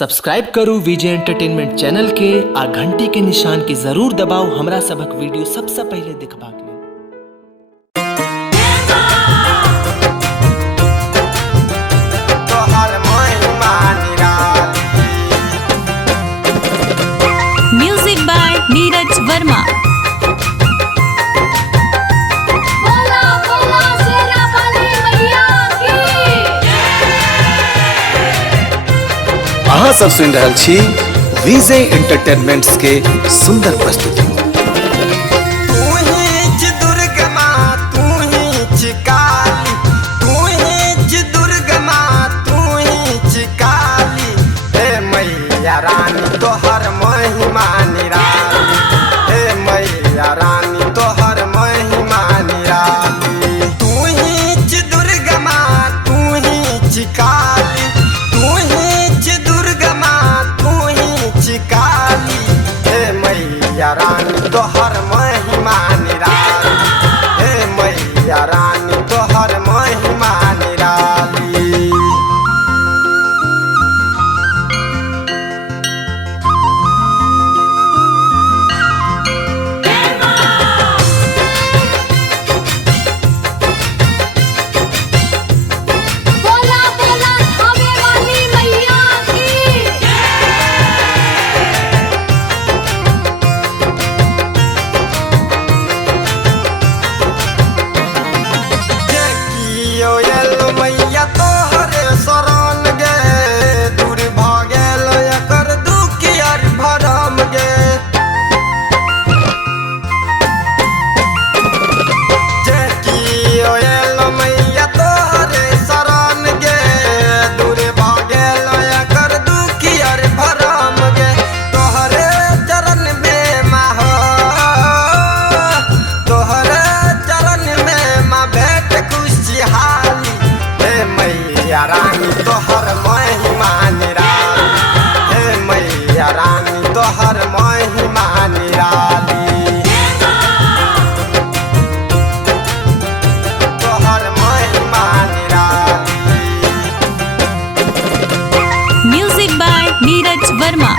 Subscribe करू विजय entertainment channel के आ घंटी के निशान के जरूर दबाओ हमरा सबक वीडियो सबसे पहले देखबाक लेल। Music by Neeraj Verma. अहाँ सब सुन रहल छी विजय एंटरटेनमेंट्स के सुंदर प्रस्तुति। रानी तोहर महिमा निराली, हे मैया रानी तोहर महिमा निराली। तू ही च दुर्गा माँ, तू ही च काली, तू ही च दुर्गा माँ, तू ही च काली। हे मैया रानी तोहर महिमा निराली, हे मैया रानी तोहर महिमा निराली। मैया तोहरे शरण गे, दूर भ गेल एकर दुखियर भरम गे। जे कियो एल मैया तोहरे शरण गे, दूर भ गेल एकर दुखियर भरम गे। तोहरे चरण में माँ हो, तोहरे चरण में माँ भेट खुशहाली। मैया रानी तोहर महिमा निराली, हे मैया रानी तोहर महिमा निराली। तोहर महिमा निराली। Music by Neeraj Verma.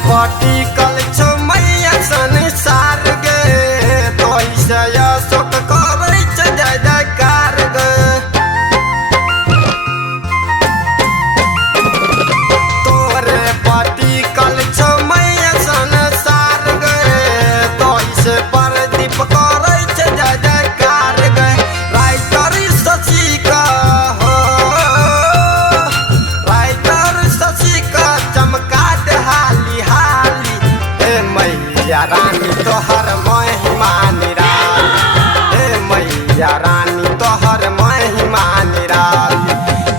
पटिकल छौ मैया संसार गे, तोहिसे अशोक करै छै जय जयकार गे। तोरे पटिकल छौ मैया संसार गे, तोहिसे प्रदीप करै छै जय जयकार गे। राइटर शशि का हो, राइटर शशि का चमका दे हाली हाली। हे मैया रानी तोहर महिमा निराली, हे मैया रानी तोहर महिमा निराली।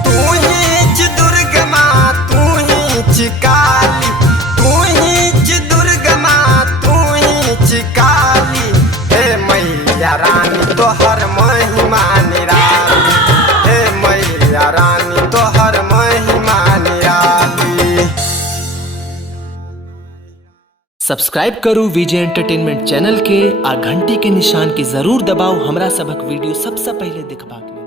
तू ही च दुर्गा माँ, तू ही च काली, तू ही च दुर्गा माँ, तू ही च काली। हे मैया रानी तोहर महिमा निराली, हे मैया रानी तोहर महिमा निराली। सब्सक्राइब करू विजय एंटरटेनमेंट चैनल के आ घंटी के निशान के जरूर दबाओ हमरा सबक वीडियो सबसे पहले देखबाक लेल।